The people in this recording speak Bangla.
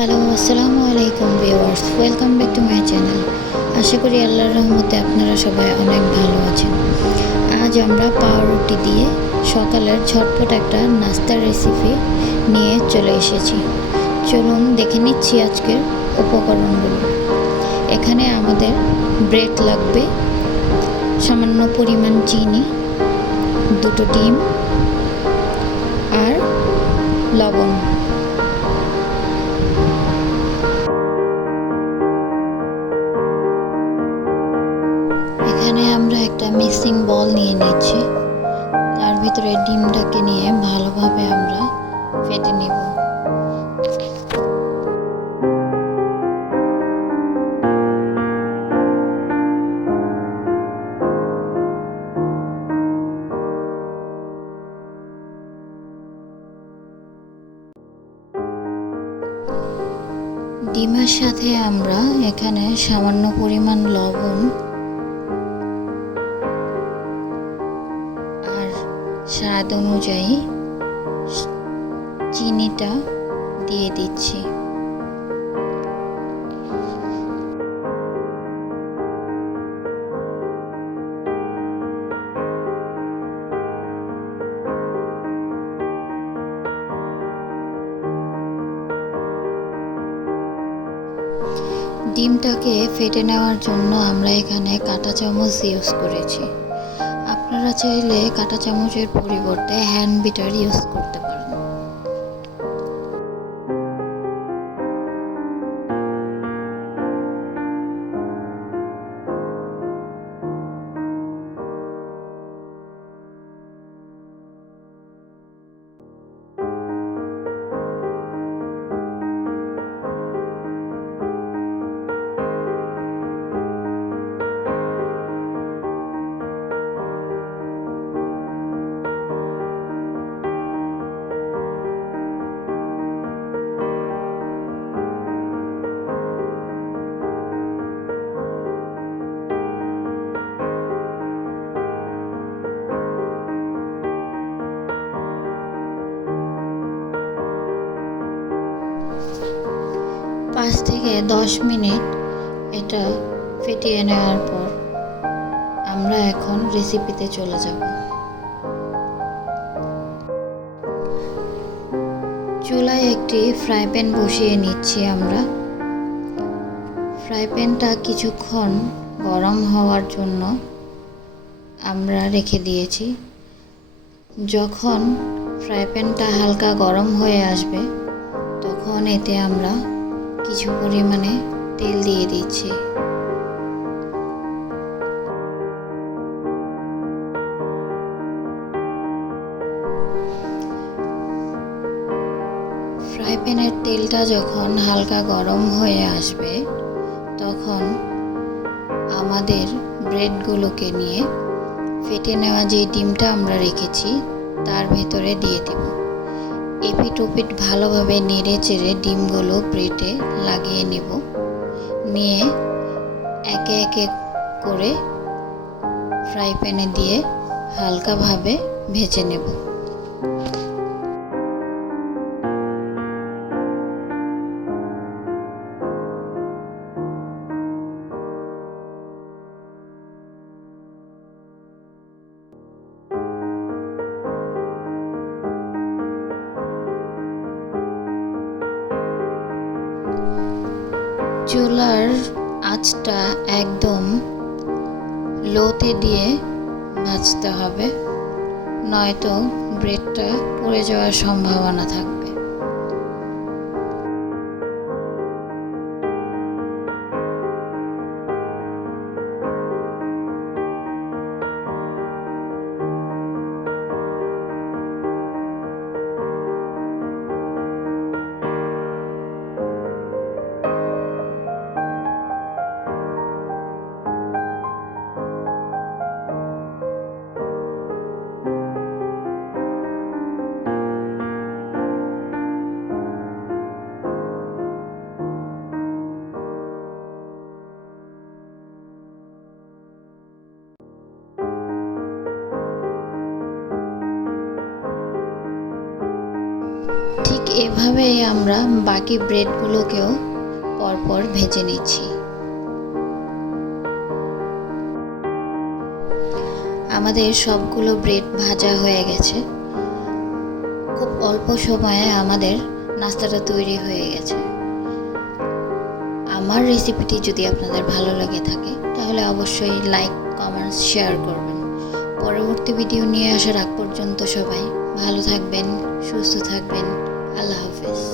হ্যালো, আসসালামু আলাইকুম viewers, welcome back to my channel. আশা করি আল্লাহর রহমতে আপনারা সবাই অনেক ভালো আছেন। আজ আমরা পাউরুটি দিয়ে সকালের ঝটপট একটা নাস্তার রেসিপি নিয়ে চলে এসেছি। চলুন দেখে নিচ্ছি আজকের উপকরণগুলো। এখানে আমাদের ব্রেড লাগবে, সামান্য পরিমাণ চিনি, দুটো ডিম আর লবণ। এখানে আমরা একটা মিক্সিং বল নিয়ে নিচ্ছি, তার ভিতরে ডিমটাকে নিয়ে ভালোভাবে আমরা ফেটে নিব। ডিমের সাথে আমরা এখানে সামান্য পরিমাণ লবণ আর স্বাদ অনুযায়ী চিনিটা দিয়ে দিচ্ছি। ডিমটাকে ফেটে নেওয়ার জন্য আমরা এখানে কাঁটা চামচ ইউজ করেছি। আপনারা চাইলে কাঁটা চামচের পরিবর্তে হ্যান্ড বিটার ইউজ করতে পারেন। পাঁচ থেকে 10 মিনিট এটা ফেটিয়ে নেওয়ার পর আমরা এখন রেসিপিতে চলে যাব। চুলায় একটি ফ্রাই প্যান বসিয়ে নিচ্ছি আমরা। ফ্রাই প্যানটা কিছুক্ষণ গরম হওয়ার জন্য আমরা রেখে দিয়েছি। যখন ফ্রাই প্যানটা হালকা গরম হয়ে আসবে তখন এতে আমরা কিছু পরিমাণে তেল দিয়ে দিচ্ছি। ফ্রাই প্যানের তেলটা যখন হালকা গরম হয়ে আসবে তখন আমাদের ব্রেডগুলোকে নিয়ে ফেটে নেওয়া যে ডিমটা আমরা রেখেছি তার ভেতরে দিয়ে দেব। এপিট ওপিট ভালোভাবে নেড়ে চেড়ে ডিমগুলো ব্রেডে লাগিয়ে নেব। নিয়ে একে একে করে ফ্রাই প্যানে দিয়ে হালকাভাবে ভেজে নেব। চুলার আঁচটা একদম লোতে দিয়ে ভাজতে হবে, নয়তো ব্রেডটা পুড়ে যাওয়ার সম্ভাবনা থাকবে। এভাবেই আমরা বাকি ব্রেডগুলোকেও পরপর ভেজে নিচ্ছি। আমাদের সবগুলো ব্রেড ভাজা হয়ে গেছে। খুব অল্প সময়ে আমাদের নাস্তাটা তৈরি হয়ে গেছে। আমার রেসিপিটি যদি আপনাদের ভালো লাগে থাকে তাহলে অবশ্যই লাইক, কমেন্টস, শেয়ার করবেন। পরবর্তী ভিডিও নিয়ে আসার আগ পর্যন্ত সবাই ভালো থাকবেন, সুস্থ থাকবেন। আল্লাহ হাফেজ।